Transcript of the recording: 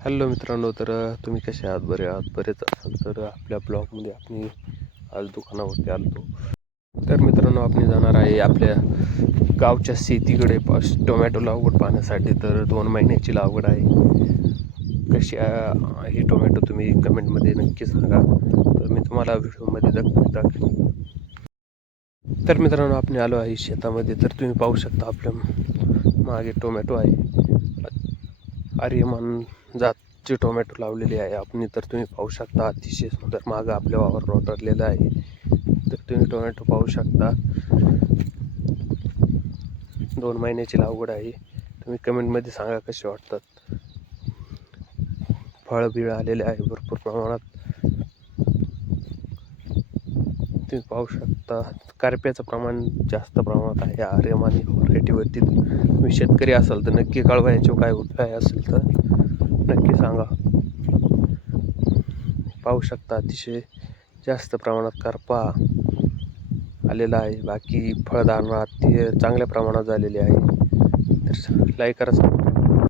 Hello मित्रांनो तर तुम्ही कसे आहात? बरे आहात? बरेच असाल तर आपल्या ब्लॉगमध्ये आपण आज दुकानावरती आलो तर मित्रांनो आपण जाणार आहे आपल्या गावच्या शेतीकडे पास टोमॅटो लागवड पाहण्यासाठी. तर दोन महिन्याची लागवड आहे. कशी आहे ही टोमॅटो तुम्ही कमेंटमध्ये नक्की सांगा. तर मी तुम्हाला व्हिडिओमध्ये दाख दाखवेन. तर मित्रांनो आपण आलो आहे शेतामध्ये. तर तुम्ही पाहू शकता आपल्या मागे टोमॅटो आहे. आर्यमान जातची टोमॅटो लावलेली आहे. आपण तर तुम्ही पाहू शकता अतिशय सुंदर मागं आपल्या वावर रोटरलेला आहे. तर तुम्ही टोमॅटो पाहू शकता. दोन महिन्याची लागवड आहे. तुम्ही कमेंटमध्ये सांगा कसे वाटतात. फळ बिळ आलेले आहे भरपूर प्रमाणात. तुम्ही पाहू शकता कारप्याचं प्रमाण जास्त प्रमाणात आहे. आर्यमान व्हरायटीवरती तुम्ही शेतकरी असाल तर नक्की कळवा याच्यावर काय उपाय असेल तर. नक्की सांगा. पाहू शकता अतिशय जास्त प्रमाणात करपा आलेला आहे. बाकी फळधारणा अति चांगल्या प्रमाणात झालेली आहे. तर लाईक करा.